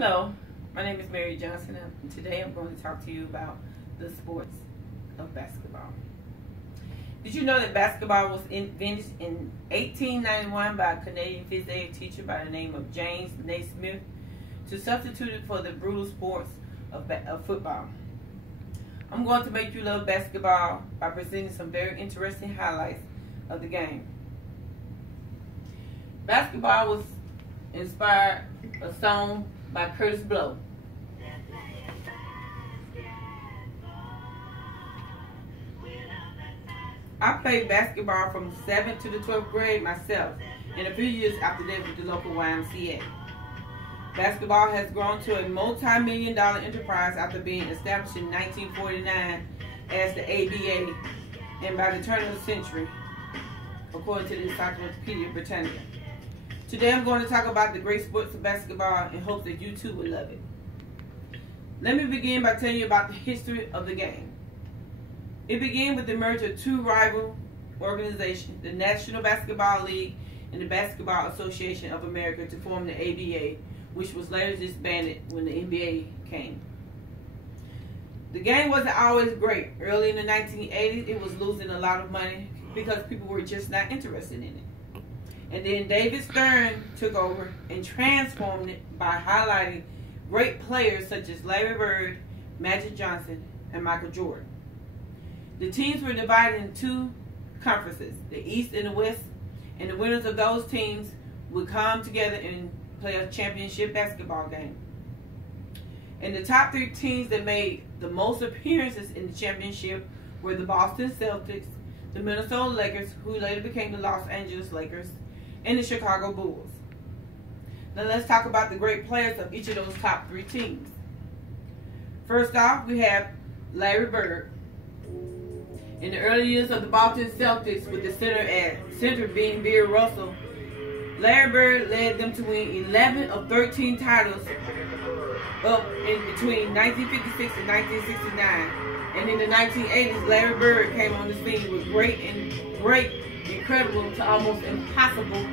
Hello, my name is Mary Johnson, and today I'm going to talk to you about the sports of basketball. Did you know that basketball was invented in 1891 by a Canadian physics ed teacher by the name of James Naismith to substitute it for the brutal sports of football? I'm going to make you love basketball by presenting some very interesting highlights of the game. Basketball was inspired a song by Curtis Blow. I played basketball from the 7th to the 12th grade myself, and a few years after that with the local YMCA. Basketball has grown to a multi-million-dollar enterprise after being established in 1949 as the ABA, and by the turn of the century, according to the Encyclopedia Britannica. Today I'm going to talk about the great sports of basketball in hopes that you too will love it. Let me begin by telling you about the history of the game. It began with the merger of two rival organizations, the National Basketball League and the Basketball Association of America, to form the ABA, which was later disbanded when the NBA came. The game wasn't always great. Early in the 1980s, it was losing a lot of money because people were just not interested in it. And then David Stern took over and transformed it by highlighting great players such as Larry Bird, Magic Johnson, and Michael Jordan. The teams were divided in two conferences, the East and the West, and the winners of those teams would come together and play a championship basketball game. And the top three teams that made the most appearances in the championship were the Boston Celtics, the Minnesota Lakers, who later became the Los Angeles Lakers, and the Chicago Bulls. Now let's talk about the great players of each of those top three teams. First off, we have Larry Bird. In the early years of the Boston Celtics, with the center being Bill Russell, Larry Bird led them to win 11 of 13 titles up in between 1956 and 1969. And in the 1980s, Larry Bird came on the scene with great, incredible to almost impossible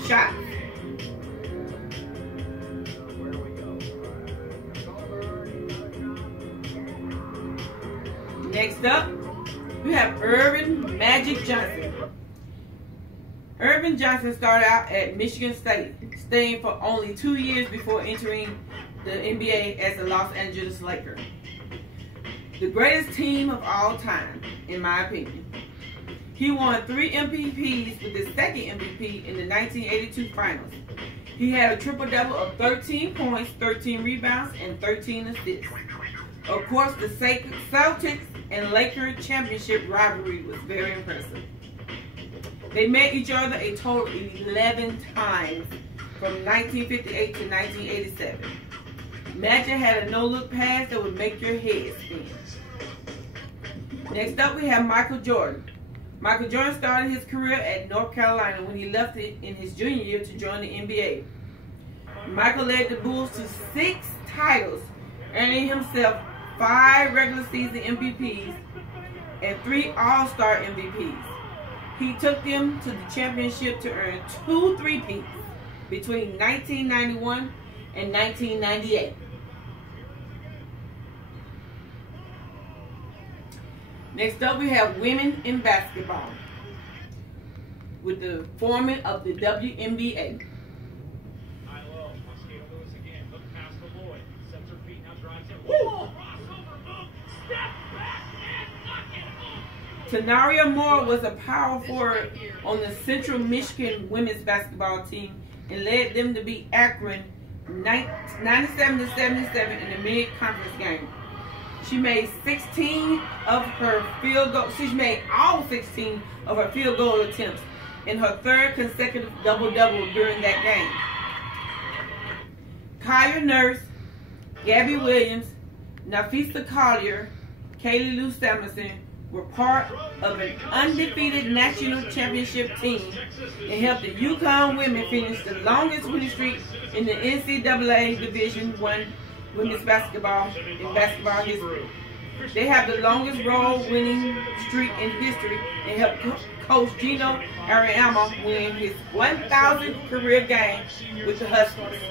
shots. Next up, we have Earvin Magic Johnson. Earvin Johnson started out at Michigan State, staying for only 2 years before entering the NBA as the Los Angeles Lakers. The greatest team of all time, in my opinion. He won 3 MVPs with his second MVP in the 1982 finals. He had a triple-double of 13 points, 13 rebounds, and 13 assists. Of course, the Celtics and Lakers championship rivalry was very impressive. They met each other a total of 11 times from 1958 to 1987. Magic had a no-look pass that would make your head spin. Next up, we have Michael Jordan. Michael Jordan started his career at North Carolina when he left it in his junior year to join the NBA. Michael led the Bulls to 6 titles, earning himself 5 regular season MVPs and 3 All-Star MVPs. He took them to the championship to earn 2 three-peats between 1991 and 1998. Next up, we have women in basketball with the forming of the WNBA. Tanaria Moore was a power forward on the Central Michigan women's basketball team and led them to beat Akron 97-77 in the mid-conference game. She made 16 of her field goal. She made all 16 of her field goal attempts in her 3rd consecutive double-double during that game. Kaya Nurse, Gabby Williams, Nafisa Collier, Kaylee Lou Samuelson were part of an undefeated national championship team and helped the UConn women finish the longest winning streak in the NCAA Division I women's basketball in basketball history. They have the longest road winning streak in history and helped coach Gino Auriemma win his 1,000th career game with the Huskies.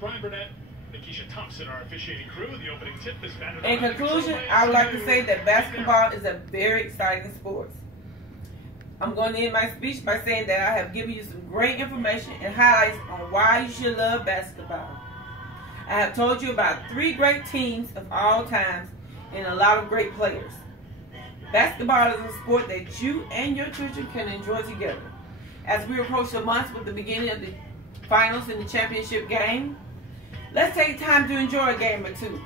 Brian Burnett, Nikisha Thompson, our officiating crew. The opening tip is batted. In conclusion, I would like to say that basketball is a very exciting sport. I'm going to end my speech by saying that I have given you some great information and highlights on why you should love basketball. I have told you about 3 great teams of all times and a lot of great players. Basketball is a sport that you and your children can enjoy together. As we approach the months with the beginning of the finals and the championship game, let's take time to enjoy a game or two.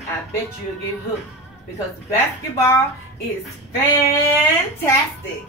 I bet you'll get hooked because basketball is fantastic.